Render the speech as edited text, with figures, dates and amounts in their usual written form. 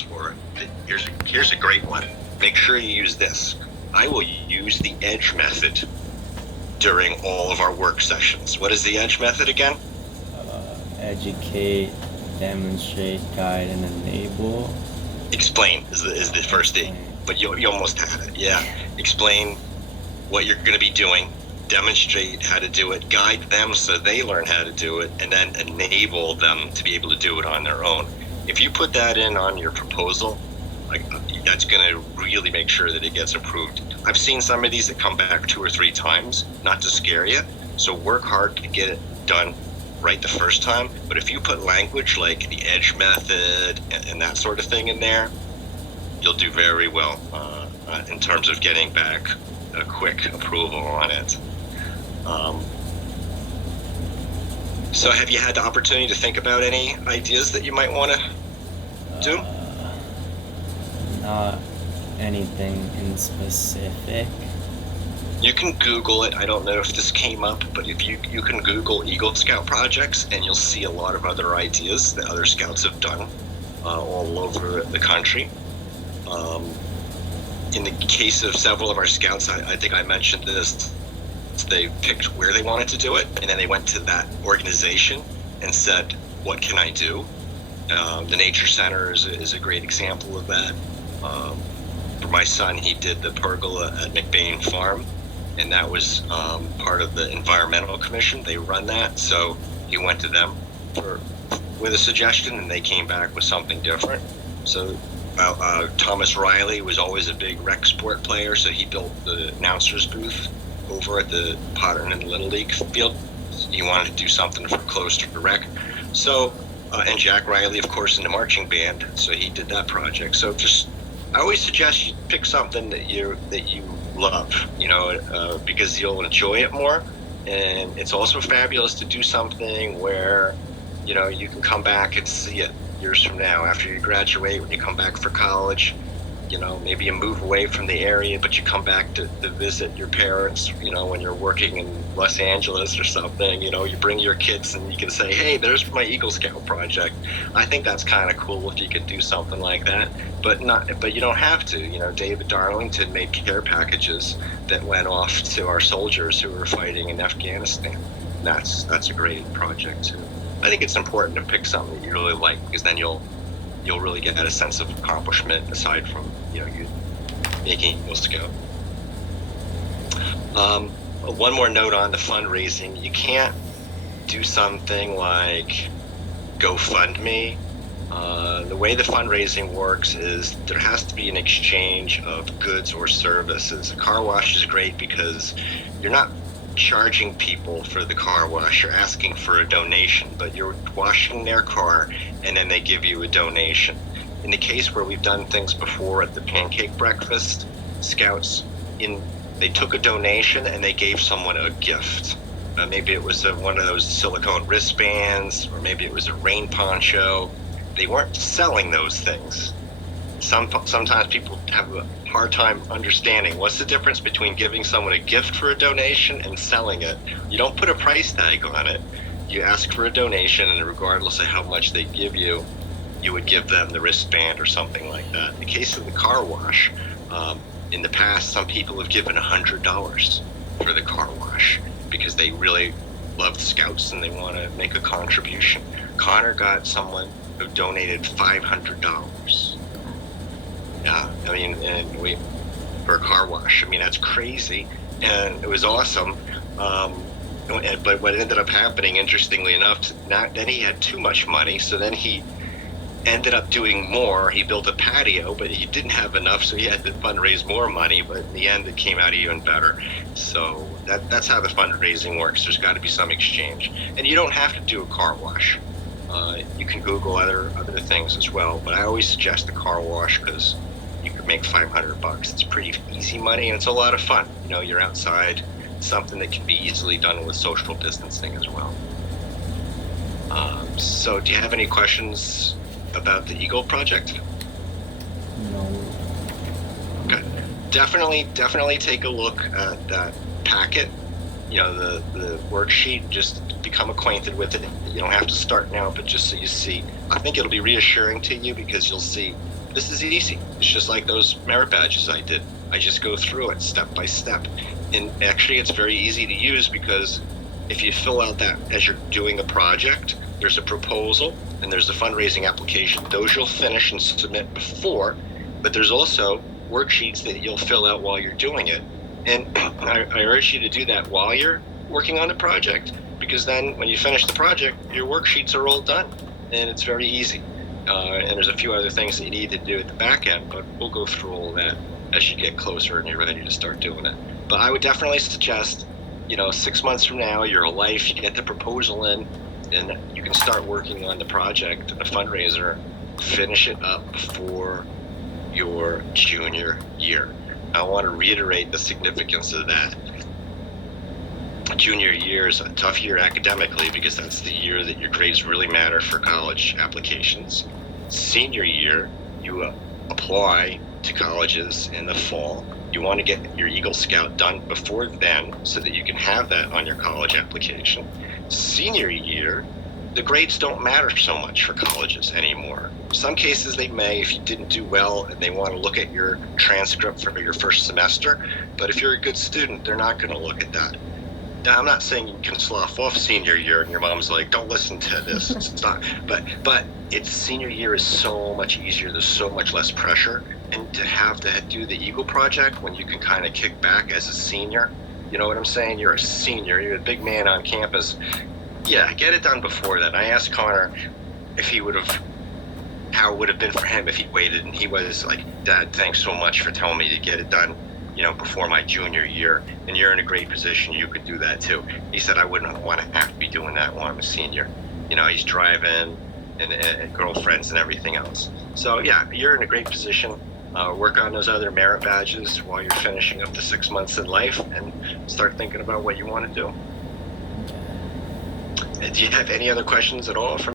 tips for it. Here's a great one. Make sure you use this. I will use the EDGE method during all of our work sessions. What is the EDGE method again? Educate, demonstrate, guide, and enable. Explain is the first D, but you almost had it. Yeah. Explain what you're going to be doing, demonstrate how to do it, guide them so they learn how to do it, and then enable them to be able to do it on their own. If you put that in on your proposal, that's going to really make sure that it gets approved. I've seen some of these that come back 2 or 3 times, not to scare you. So work hard to get it done right the first time. But if you put language like the EDGE method and that sort of thing in there, you'll do very well in terms of getting back a quick approval on it. So have you had the opportunity to think about any ideas that you might want to do? Not anything in specific. You can Google it. I don't know if this came up, but if you can Google Eagle Scout projects, and you'll see a lot of other ideas that other scouts have done all over the country. In the case of several of our scouts, I think I mentioned this, they picked where they wanted to do it, and then they went to that organization and said, what can I do? The Nature Center is a great example of that. For my son, he did the pergola at McBain Farm, and that was part of the Environmental Commission. They run that, so he went to them with a suggestion, and they came back with something different. So Thomas Riley was always a big rec sport player, so he built the announcer's booth over at the Potter and Little League field. He wanted to do something for close to the rec. So, and Jack Riley, of course, in the marching band, so he did that project. So I always suggest you pick something that you love, because you'll enjoy it more. And it's also fabulous to do something where, you can come back and see it years from now after you graduate, when you come back for college. Maybe you move away from the area, but you come back to visit your parents, when you're working in Los Angeles or something, you bring your kids and you can say, hey, there's my Eagle Scout project. I think that's kind of cool if you could do something like that, but you don't have to. David Darlington made care packages that went off to our soldiers who were fighting in Afghanistan. That's a great project too. I think it's important to pick something that you really like, because then you'll really get a sense of accomplishment aside from you making Eagle Scout. One more note on the fundraising: you can't do something like GoFundMe. The way the fundraising works is there has to be an exchange of goods or services. A car wash is great because you're not charging people for the car wash. You're asking for a donation, but you're washing their car and then they give you a donation. In the case where we've done things before at the pancake breakfast, scouts they took a donation and they gave someone a gift. Maybe it was one of those silicone wristbands, or maybe it was a rain poncho. They weren't selling those things. Sometimes people have a hard time understanding what's the difference between giving someone a gift for a donation and selling it. You don't put a price tag on it. You ask for a donation, and regardless of how much they give you, you would give them the wristband or something like that. In the case of the car wash, in the past, some people have given $100 for the car wash because they really love the Scouts and they want to make a contribution. Connor got someone who donated $500. Yeah, for a car wash. That's crazy, and it was awesome. But what ended up happening, interestingly enough, then he had too much money, so then he ended up doing more. He built a patio, but he didn't have enough, so he had to fundraise more money, but in the end it came out even better. So that's how the fundraising works. There's got to be some exchange, and you don't have to do a car wash. You can Google other things as well, but I always suggest the car wash because you could make $500. It's pretty easy money, and it's a lot of fun. You're outside, something that can be easily done with social distancing as well. So do you have any questions about the Eagle project? No. Okay. Definitely take a look at that packet, the worksheet. Just become acquainted with it. You don't have to start now, but just so you see. I think it'll be reassuring to you because you'll see This is easy. It's just like those merit badges I did. I just go through it step by step. And actually, it's very easy to use because if you fill out that as you're doing a project, there's a proposal and there's a fundraising application. Those you'll finish and submit before, but there's also worksheets that you'll fill out while you're doing it. And I urge you to do that while you're working on the project, because then when you finish the project, your worksheets are all done and it's very easy. And there's a few other things that you need to do at the back end, but we'll go through all that as you get closer and you're ready to start doing it. But I would definitely suggest, 6 months from now, your life, you get the proposal in, and you can start working on the project, the fundraiser, finish it up before your junior year. I want to reiterate the significance of that. Junior year is a tough year academically because that's the year that your grades really matter for college applications. Senior year, you apply to colleges in the fall. You want to get your Eagle Scout done before then so that you can have that on your college application. Senior year, the grades don't matter so much for colleges anymore. In some cases they may if you didn't do well and they want to look at your transcript for your first semester, but if you're a good student, they're not going to look at that. Now, I'm not saying you can slough off senior year and your mom's like, don't listen to this. It's not, but it's senior year is so much easier. There's so much less pressure. And to have to do the Eagle project when you can kind of kick back as a senior, you know what I'm saying? You're a senior, you're a big man on campus. Yeah, get it done before that. I asked Connor if he would have, how it would have been for him if he waited. And he was like, Dad, thanks so much for telling me to get it done, before my junior year, and you're in a great position, you could do that too. He said, I wouldn't want to have to be doing that while I'm a senior. He's driving and girlfriends and everything else. So yeah, you're in a great position. Work on those other merit badges while you're finishing up the 6 months in life and start thinking about what you want to do. Do you have any other questions at all for